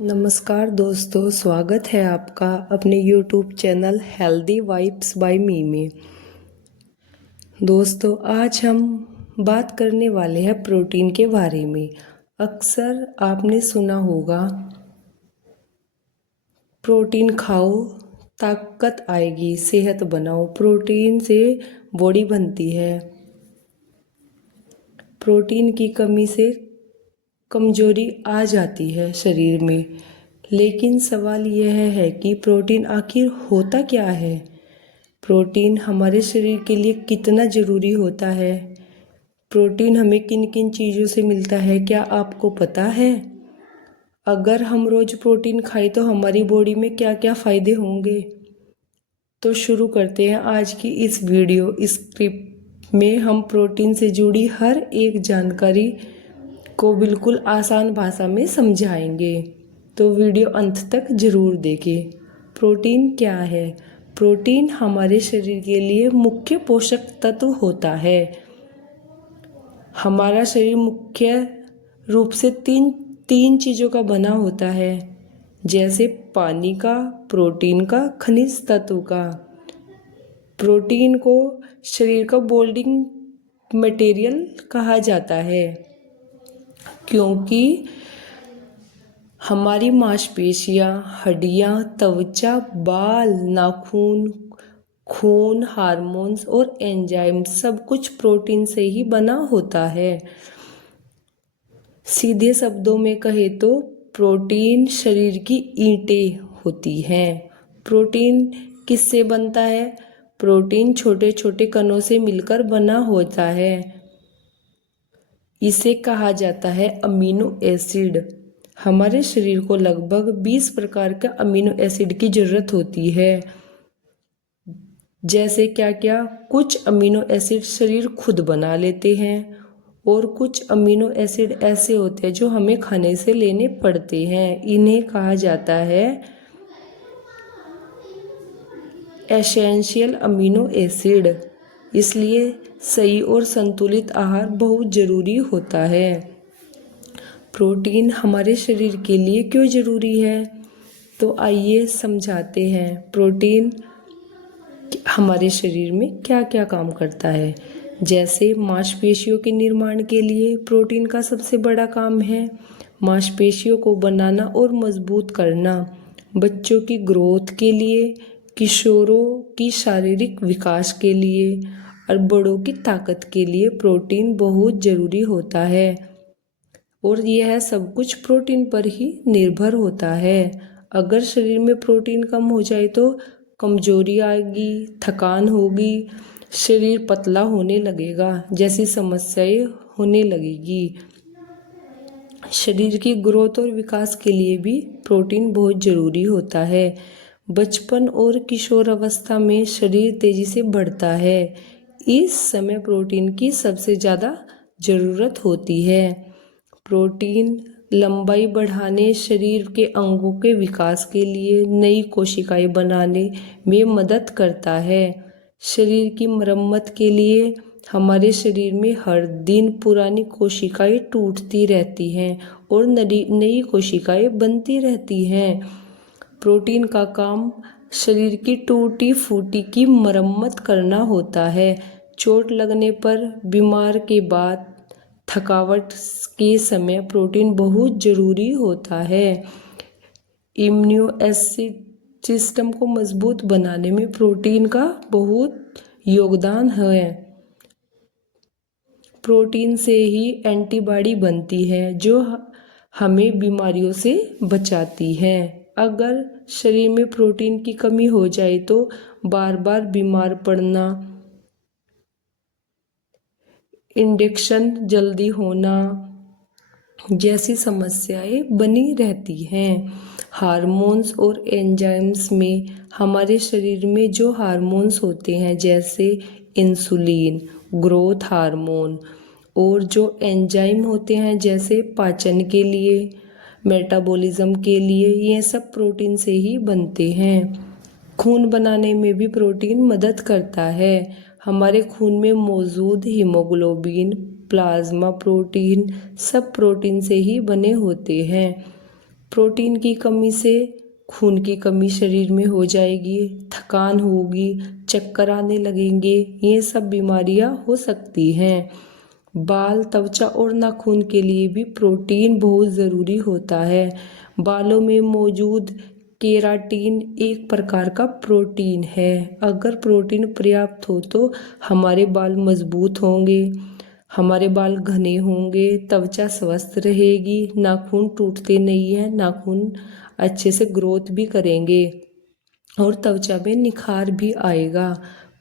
नमस्कार दोस्तों, स्वागत है आपका अपने YouTube channel healthy vibes by me में। दोस्तों, आज हम बात करने वाले हैं प्रोटीन के बारे में। अक्सर आपने सुना होगा, प्रोटीन खाओ ताकत आएगी, सेहत बनाओ। प्रोटीन से बॉडी बनती है। प्रोटीन की कमी से कमजोरी आ जाती है शरीर में। लेकिन सवाल यह है कि प्रोटीन आखिर होता क्या है? प्रोटीन हमारे शरीर के लिए कितना ज़रूरी होता है? प्रोटीन हमें किन किन चीज़ों से मिलता है, क्या आपको पता है? अगर हम रोज़ प्रोटीन खाएं तो हमारी बॉडी में क्या क्या फ़ायदे होंगे? तो शुरू करते हैं आज की इस वीडियो स्क्रिप्ट में। हम प्रोटीन से जुड़ी हर एक जानकारी को बिल्कुल आसान भाषा में समझाएंगे, तो वीडियो अंत तक ज़रूर देखें। प्रोटीन क्या है? प्रोटीन हमारे शरीर के लिए मुख्य पोषक तत्व होता है। हमारा शरीर मुख्य रूप से तीन चीज़ों का बना होता है, जैसे पानी का, प्रोटीन का, खनिज तत्व का। प्रोटीन को शरीर का बिल्डिंग मटेरियल कहा जाता है, क्योंकि हमारी मांसपेशियां, हड्डियां, त्वचा, बाल, नाखून, खून, हार्मोन्स और एंजाइम सब कुछ प्रोटीन से ही बना होता है। सीधे शब्दों में कहे तो प्रोटीन शरीर की ईंटें होती हैं। प्रोटीन किससे बनता है? प्रोटीन छोटे छोटे कणों से मिलकर बना होता है। इसे कहा जाता है अमीनो एसिड। हमारे शरीर को लगभग 20 प्रकार के अमीनो एसिड की जरूरत होती है। जैसे क्या क्या? कुछ अमीनो एसिड शरीर खुद बना लेते हैं, और कुछ अमीनो एसिड ऐसे होते हैं जो हमें खाने से लेने पड़ते हैं। इन्हें कहा जाता है एसेंशियल अमीनो एसिड। इसलिए सही और संतुलित आहार बहुत ज़रूरी होता है। प्रोटीन हमारे शरीर के लिए क्यों ज़रूरी है? तो आइए समझाते हैं प्रोटीन हमारे शरीर में क्या क्या काम करता है। जैसे मांसपेशियों के निर्माण के लिए प्रोटीन का सबसे बड़ा काम है मांसपेशियों को बनाना और मजबूत करना। बच्चों की ग्रोथ के लिए, किशोरों की शारीरिक विकास के लिए और बड़ों की ताकत के लिए प्रोटीन बहुत ज़रूरी होता है। और यह सब कुछ प्रोटीन पर ही निर्भर होता है। अगर शरीर में प्रोटीन कम हो जाए तो कमजोरी आएगी, थकान होगी, शरीर पतला होने लगेगा, जैसी समस्याएं होने लगेगी। शरीर की ग्रोथ और विकास के लिए भी प्रोटीन बहुत ज़रूरी होता है। बचपन और किशोर अवस्था में शरीर तेजी से बढ़ता है। इस समय प्रोटीन की सबसे ज़्यादा ज़रूरत होती है। प्रोटीन लंबाई बढ़ाने, शरीर के अंगों के विकास के लिए, नई कोशिकाएं बनाने में मदद करता है। शरीर की मरम्मत के लिए हमारे शरीर में हर दिन पुरानी कोशिकाएं टूटती रहती हैं और नई कोशिकाएं बनती रहती हैं। प्रोटीन का काम शरीर की टूटी फूटी की मरम्मत करना होता है। चोट लगने पर, बीमार के बाद, थकावट के समय प्रोटीन बहुत ज़रूरी होता है। इम्यूनो सिस्टम को मजबूत बनाने में प्रोटीन का बहुत योगदान है। प्रोटीन से ही एंटीबॉडी बनती है जो हमें बीमारियों से बचाती है। अगर शरीर में प्रोटीन की कमी हो जाए तो बार बार बीमार पड़ना, इंजेक्शन जल्दी होना जैसी समस्याएं बनी रहती हैं। हार्मोन्स और एंजाइम्स में हमारे शरीर में जो हार्मोन्स होते हैं, जैसे इंसुलिन, ग्रोथ हार्मोन, और जो एंजाइम होते हैं जैसे पाचन के लिए, मेटाबॉलिज्म के लिए, ये सब प्रोटीन से ही बनते हैं। खून बनाने में भी प्रोटीन मदद करता है। हमारे खून में मौजूद हीमोग्लोबिन, प्लाज्मा प्रोटीन सब प्रोटीन से ही बने होते हैं। प्रोटीन की कमी से खून की कमी शरीर में हो जाएगी, थकान होगी, चक्कर आने लगेंगे, ये सब बीमारियां हो सकती हैं। बाल, त्वचा और नाखून के लिए भी प्रोटीन बहुत ज़रूरी होता है। बालों में मौजूद केराटिन एक प्रकार का प्रोटीन है। अगर प्रोटीन पर्याप्त हो तो हमारे बाल मजबूत होंगे, हमारे बाल घने होंगे, त्वचा स्वस्थ रहेगी, नाखून टूटते नहीं हैं, नाखून अच्छे से ग्रोथ भी करेंगे और त्वचा में निखार भी आएगा।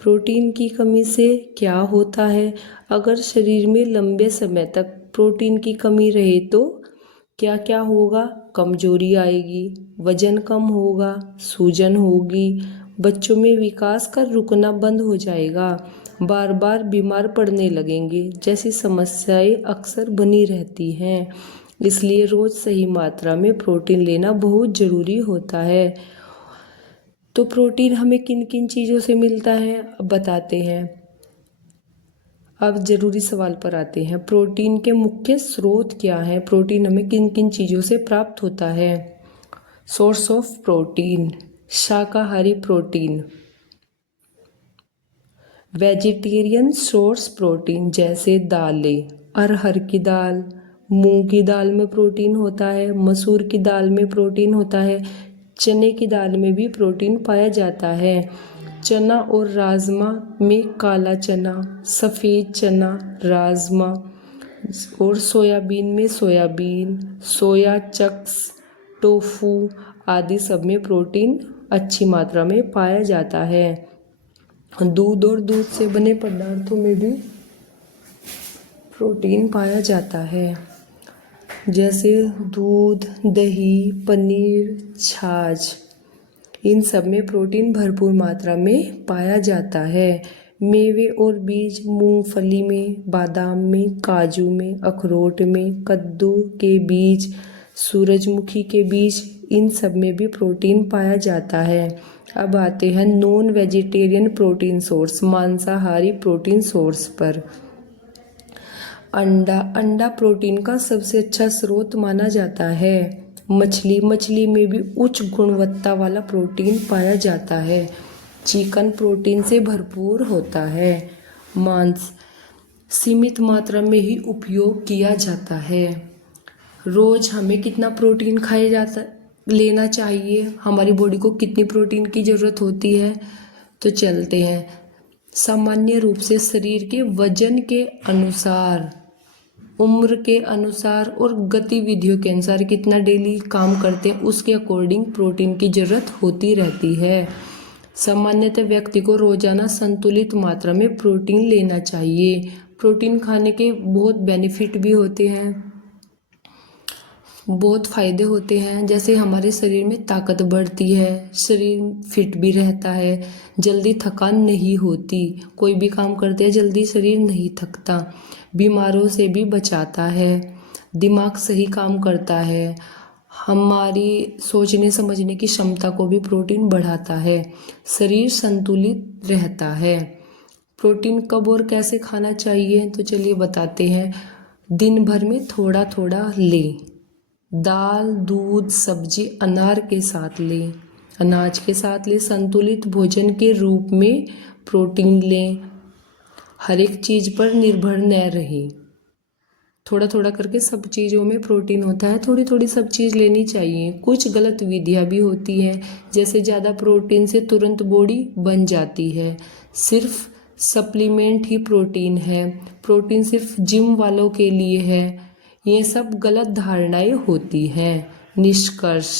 प्रोटीन की कमी से क्या होता है? अगर शरीर में लंबे समय तक प्रोटीन की कमी रहे तो क्या क्या होगा? कमजोरी आएगी, वजन कम होगा, सूजन होगी, बच्चों में विकास का रुकना बंद हो जाएगा, बार बार बीमार पड़ने लगेंगे जैसी समस्याएं अक्सर बनी रहती हैं। इसलिए रोज सही मात्रा में प्रोटीन लेना बहुत ज़रूरी होता है। तो प्रोटीन हमें किन किन चीज़ों से मिलता है अब बताते हैं। अब जरूरी सवाल पर आते हैं, प्रोटीन के मुख्य स्रोत क्या है? प्रोटीन हमें किन किन चीज़ों से प्राप्त होता है? सोर्स ऑफ प्रोटीन, शाकाहारी प्रोटीन, वेजिटेरियन सोर्स प्रोटीन जैसे दालें, अरहर की दाल, मूंग की दाल में प्रोटीन होता है, मसूर की दाल में प्रोटीन होता है, चने की दाल में भी प्रोटीन पाया जाता है। चना और राजमा में काला चना, सफ़ेद चना, राजमा और सोयाबीन में सोयाबीन, सोया चंक्स, टोफू आदि सब में प्रोटीन अच्छी मात्रा में पाया जाता है। दूध और दूध से बने पदार्थों में भी प्रोटीन पाया जाता है, जैसे दूध, दही, पनीर, छाछ, इन सब में प्रोटीन भरपूर मात्रा में पाया जाता है। मेवे और बीज, मूंगफली में, बादाम में, काजू में, अखरोट में, कद्दू के बीज, सूरजमुखी के बीज, इन सब में भी प्रोटीन पाया जाता है। अब आते हैं नॉन वेजिटेरियन प्रोटीन सोर्स, मांसाहारी प्रोटीन सोर्स पर। अंडा प्रोटीन का सबसे अच्छा स्रोत माना जाता है। मछली में भी उच्च गुणवत्ता वाला प्रोटीन पाया जाता है। चिकन प्रोटीन से भरपूर होता है। मांस सीमित मात्रा में ही उपयोग किया जाता है। रोज हमें कितना प्रोटीन लेना चाहिए? हमारी बॉडी को कितनी प्रोटीन की ज़रूरत होती है? तो चलते हैं। सामान्य रूप से शरीर के वजन के अनुसार, उम्र के अनुसार और गतिविधियों के अनुसार कितना डेली काम करते हैं उसके अकॉर्डिंग प्रोटीन की ज़रूरत होती रहती है। सामान्यतः व्यक्ति को रोजाना संतुलित मात्रा में प्रोटीन लेना चाहिए। प्रोटीन खाने के बहुत बेनिफिट भी होते हैं, बहुत फ़ायदे होते हैं, जैसे हमारे शरीर में ताकत बढ़ती है, शरीर फिट भी रहता है, जल्दी थकान नहीं होती, कोई भी काम करते हैं जल्दी शरीर नहीं थकता, बीमारों से भी बचाता है, दिमाग सही काम करता है, हमारी सोचने समझने की क्षमता को भी प्रोटीन बढ़ाता है, शरीर संतुलित रहता है। प्रोटीन कब और कैसे खाना चाहिए तो चलिए बताते हैं। दिन भर में थोड़ा थोड़ा लें। दाल, दूध, सब्जी, अनार के साथ लें, अनाज के साथ लें, संतुलित भोजन के रूप में प्रोटीन लें। हर एक चीज़ पर निर्भर न रहें, थोड़ा थोड़ा करके सब चीज़ों में प्रोटीन होता है, थोड़ी थोड़ी सब चीज़ लेनी चाहिए। कुछ गलत विधियाँ भी होती हैं, जैसे ज़्यादा प्रोटीन से तुरंत बॉडी बन जाती है, सिर्फ सप्लीमेंट ही प्रोटीन है, प्रोटीन सिर्फ जिम वालों के लिए है, ये सब गलत धारणाएं होती हैं। निष्कर्ष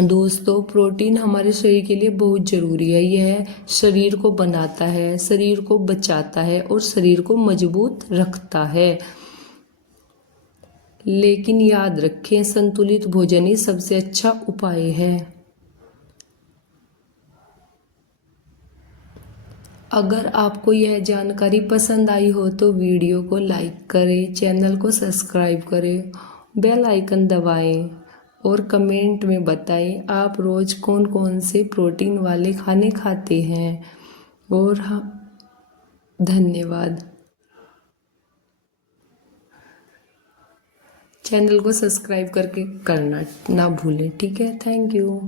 दोस्तों, प्रोटीन हमारे शरीर के लिए बहुत ज़रूरी है। यह शरीर को बनाता है, शरीर को बचाता है और शरीर को मजबूत रखता है। लेकिन याद रखें, संतुलित भोजन ही सबसे अच्छा उपाय है। अगर आपको यह जानकारी पसंद आई हो तो वीडियो को लाइक करें, चैनल को सब्सक्राइब करें, बेल आइकन दबाएं और कमेंट में बताएं आप रोज़ कौन कौन से प्रोटीन वाले खाने खाते हैं। और हाँ, धन्यवाद। चैनल को सब्सक्राइब करके करना ना भूलें। ठीक है, थैंक यू।